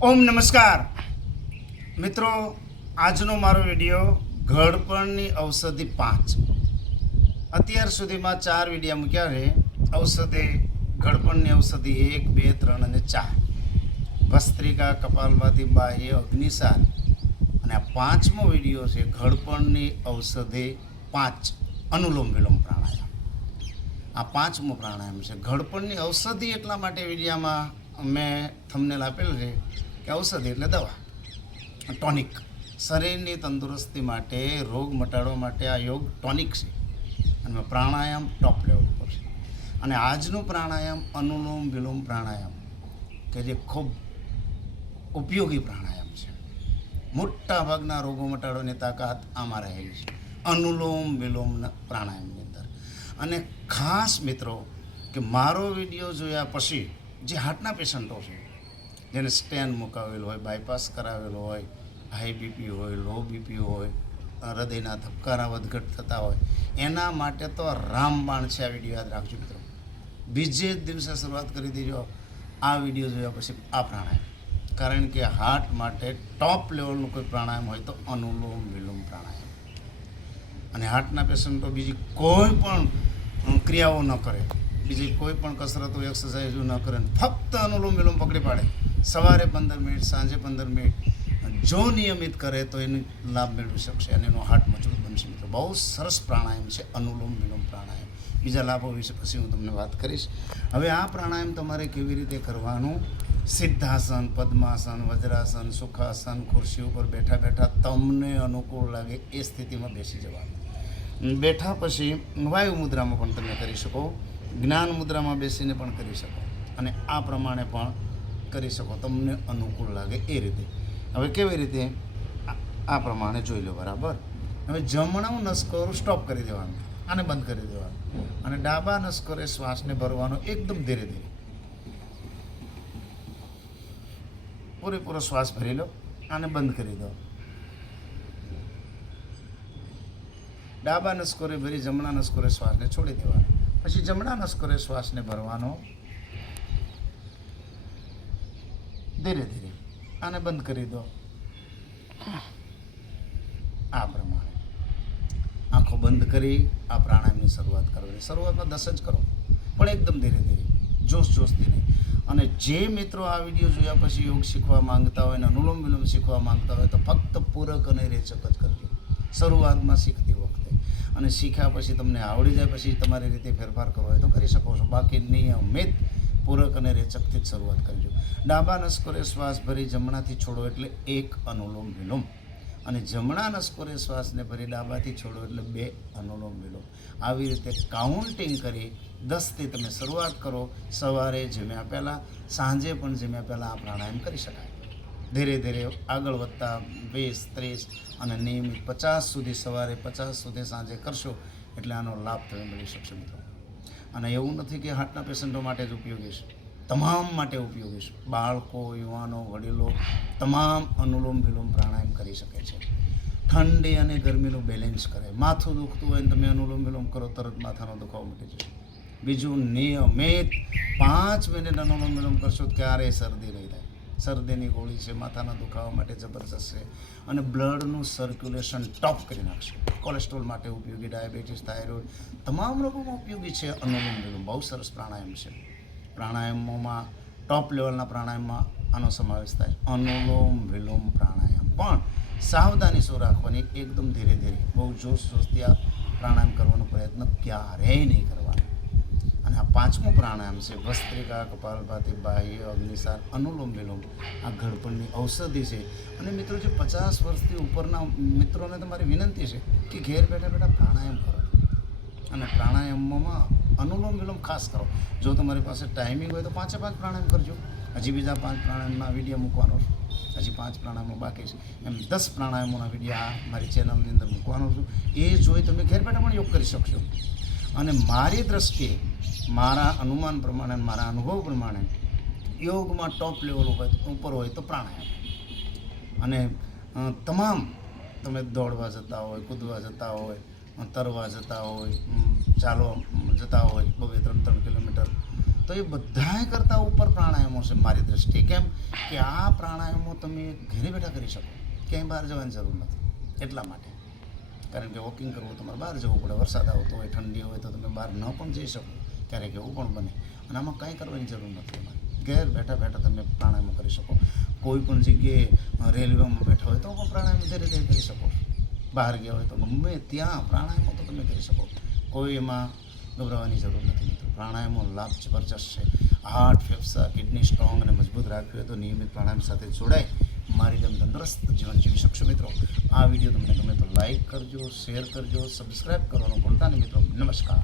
ઓમ નમસ્કાર મિત્રો, આજનો મારો વિડીયો ઘડપણની ઔષધિ 5. અત્યાર સુધીમાં 4 વિડીયો મૂક્યા છે. ઔષધિ ઘડપણની ઔષધિ 1, 2, 3 અને 4. ભસ્ત્રિકા, કપાલભાતિ, બાહ્ય, અગ્નિસાર. અને આ 5મો વિડીયો છે ઘડપણની ઔષધિ 5 અનુલોમ વિલોમ પ્રાણાયામ. આ 5મો પ્રાણાયામ છે. ઘડપણની ઔષધિ એટલા માટે વિડીયામાં મેં થંબનેલ આપેલ છે કે ઔષધિ એટલે દવા, ટોનિક. શરીરની તંદુરસ્તી માટે, રોગ મટાડવા માટે આ યોગ ટોનિક છે. અને પ્રાણાયામ ટોપ લેવલ પર છે. અને આજનું પ્રાણાયામ અનુલોમ વિલોમ પ્રાણાયામ, કે જે ખૂબ ઉપયોગી પ્રાણાયામ છે. મોટા ભાગના રોગો મટાડવાની તાકાત આમાં રહેલી છે, અનુલોમ વિલોમ પ્રાણાયામની અંદર. અને ખાસ મિત્રો, કે મારો વિડીયો જોયા પછી જે હાર્ટના પેશન્ટો છે, જેને સ્ટેન મુકાવેલું હોય, બાયપાસ કરાવેલો હોય, હાઈ બીપી હોય, લો બીપી હોય, હૃદયના ધબકારા વધઘટ થતા હોય, એના માટે તો રામબાણ છે. આ વિડીયો યાદ રાખજો મિત્રો. બીજે જ દિવસે શરૂઆત કરી દેજો આ વિડીયો જોયા પછી આ પ્રાણાયામ. કારણ કે હાર્ટ માટે ટોપ લેવલનું કોઈ પ્રાણાયામ હોય તો અનુલોમ વિલોમ પ્રાણાયામ. અને હાર્ટના પેશન્ટો બીજી કોઈ પણ ક્રિયાઓ ન કરે, બીજી કોઈ પણ કસરતો એક્સરસાઇઝો ન કરે, ફક્ત અનુલોમ વિલોમ પકડી પાડે. સવારે 15 મિનિટ, સાંજે 15 મિનિટ જો નિયમિત કરે તો એનો લાભ મેળવી શકશે અને એનો હાર્ટ મજબૂત બનશે મિત્રો. બહુ સરસ પ્રાણાયામ છે અનુલોમ વિલોમ પ્રાણાયામ. બીજા લાભો વિશે પછી હું તમને વાત કરીશ. હવે આ પ્રાણાયામ તમારે કેવી રીતે કરવાનું? સિદ્ધાસન, પદ્માસન, વજ્રાસન, સુખાસન, ખુરશી ઉપર બેઠા બેઠા તમને અનુકૂળ લાગે એ સ્થિતિમાં બેસી જવાનું. બેઠા પછી વાયુ મુદ્રામાં પણ તમે કરી શકો, જ્ઞાન મુદ્રામાં બેસીને પણ કરી શકો, અને આ પ્રમાણે પણ કરી શકો, તમને અનુકૂળ લાગે એ રીતે. હવે કેવી રીતે? આ પ્રમાણે જોઈ લો. બરાબર. હવે જમણું નસકોરું સ્ટોપ કરી દેવાનું, આને બંધ કરી દેવાનું, અને ડાબા નસકોરે શ્વાસને ભરવાનો એકદમ ધીરે ધીરે. પૂરેપૂરો શ્વાસ ભરી લો, આને બંધ કરી દો. ડાબા નસકોરે ભરી જમણા નસકોરે શ્વાસને છોડી દેવાનો. પછી જમણા નસકોરે શ્વાસને ભરવાનો ધીરે ધીરે, આને બંધ કરી દો. આ પ્રમાણે આંખો બંધ કરી આ પ્રાણાયામની શરૂઆત કરવાની. શરૂઆતમાં 10 જ કરો, પણ એકદમ ધીરે ધીરે, જોશથી નહીં. અને જે મિત્રો આ વિડીયો જોયા પછી યોગ શીખવા માંગતા હોય અને અનુલોમ વિલોમ શીખવા માંગતા હોય તો ફક્ત પૂરક અને રેચક જ કરજો શરૂઆતમાં શીખતી વખતે. અને શીખ્યા પછી તમને આવડી જાય પછી તમારી રીતે ફેરફાર કરવો હોય તો કરી શકો છો. બાકી નિયમિત પૂરક અને રેચકથી જ શરૂઆત કરજો. ડાબા નસકોરે શ્વાસ ભરી જમણાથી છોડો એટલે 1 અનુલોમ વિલોમ, અને જમણા નસકોરે શ્વાસને ભરી ડાબાથી છોડો એટલે 2 અનુલોમ વિલોમ. આવી રીતે કાઉન્ટિંગ કરી 10થી તમે શરૂઆત કરો. સવારે જમ્યા પહેલાં, સાંજે પણ જમ્યા પહેલાં આ પ્રાણાયામ કરી શકાય. ધીરે ધીરે આગળ વધતા 20, 30 અને નિયમિત 50 સુધી, સવારે 50 સુધી સાંજે કરશો એટલે આનો લાભ તમે મળી શકશે મિત્રો. અને એવું નથી કે હાર્ટના પેશન્ટો માટે જ ઉપયોગી છે, તમામ માટે ઉપયોગી છે. બાળકો, યુવાનો, વડીલો તમામ અનુલોમ વિલોમ પ્રાણાયામ કરી શકે છે. ઠંડી અને ગરમીનું બેલેન્સ કરે. માથું દુખતું હોય ને તમે અનુલોમ વિલોમ કરો, તરત માથાનો દુખાવો મટી જશે. બીજું, નિયમિત 5 મિનિટ અનુલોમ વિલોમ કરશો ક્યારેય શરદી નહીં થાય. શરદીની ગોળી છે, માથાના દુખાવા માટે જબરજસ્ત છે, અને બ્લડનું સર્ક્યુલેશન ટોપ કરી નાખશે. કોલેસ્ટ્રોલ માટે ઉપયોગી, ડાયાબિટીસ, થાઇરોઇડ તમામ રોગોમાં ઉપયોગી છે અનુલોમ વિલોમ. બહુ સરસ પ્રાણાયામ છે. પ્રાણાયામોમાં ટોપ લેવલના પ્રાણાયામમાં આનો સમાવેશ થાય. અનુલોમ વિલોમ પ્રાણાયામ પણ સાવધાની શું રાખવાની? એકદમ ધીરે ધીરે, બહુ જોશથી આ પ્રાણાયામ કરવાનો પ્રયત્ન ક્યારેય નહીં કરવાનો. અને આ 5મું પ્રાણાયામ છે ભસ્ત્રિકા, કપાલભાતિ, બાહ્ય, અગ્નિસાર, અનુલોમ વિલોમ. આ ઘડપણની ઔષધિ છે. અને મિત્રો, જે 50 વર્ષથી ઉપરના મિત્રોને તમારી વિનંતી છે કે ઘેર બેઠા બેઠા પ્રાણાયામ કરો, અને પ્રાણાયામોમાં અનુલોમ વિલોમ ખાસ કરો. જો તમારી પાસે ટાઈમિંગ હોય તો 5 પ્રાણાયામ કરજો. હજી બીજા 5 પ્રાણાયામના વિડીયો મૂકવાનો છું. હજી 5 પ્રાણાયામો બાકી છે. એમ 10 પ્રાણાયામોના વિડીયો આ મારી ચેનલની અંદર મૂકવાનો છું. એ જોઈ તમે ઘેર બેઠા પણ યોગ કરી શકશો. અને મારી દ્રષ્ટિએ, મારા અનુમાન પ્રમાણે, મારા અનુભવ પ્રમાણે યોગમાં ટોપ લેવલ ઉપર હોય તો પ્રાણાયામ. અને તમામ તમે દોડવા જતા હોય, કૂદવા જતા હોય, તરવા જતા હોય, ચાલવા જતા હોય 2-3 કિલોમીટર, તો એ બધાય કરતાં ઉપર પ્રાણાયામો છે મારી દૃષ્ટિએ. કેમ કે આ પ્રાણાયામો તમે ઘરે બેઠા કરી શકો, ક્યાંય બહાર જવાની જરૂર નથી. એટલા માટે, કારણ કે વોકિંગ કરવું તમારે બહાર જવું પડે, વરસાદ આવતો હોય, ઠંડી હોય તો તમે બહાર ન પણ જઈ શકો, ક્યારેક એવું પણ બને. અને આમાં કાંઈ કરવાની જરૂર નથી. એમાં ઘેર બેઠા બેઠા તમે પ્રાણાયામો કરી શકો. કોઈ પણ જગ્યાએ રેલવેમાં બેઠા હોય તો પણ પ્રાણાયામ ધીરે ધીરે કરી શકો. બહાર ગયા હોય તો ગમે ત્યાં પ્રાણાયામો તો તમે કરી શકો. કોઈ એમાં ગભરાવાની જરૂર નથી મિત્રો. પ્રાણાયામો લાભ જબરજસ્ત છે. હાર્ટ, ફેફસા, કિડની સ્ટ્રોંગ અને મજબૂત રાખવી હોય તો નિયમિત પ્રાણાયામ સાથે જોડાય મારી જેમ તંદુરસ્ત જીવન જીવી શકશો મિત્રો. આ વિડીયો તમને ગમે તો લાઈક કરજો, શેર કરજો, સબસ્ક્રાઈબ કરવાનું ભૂલતા નહીં મિત્રો. નમસ્કાર.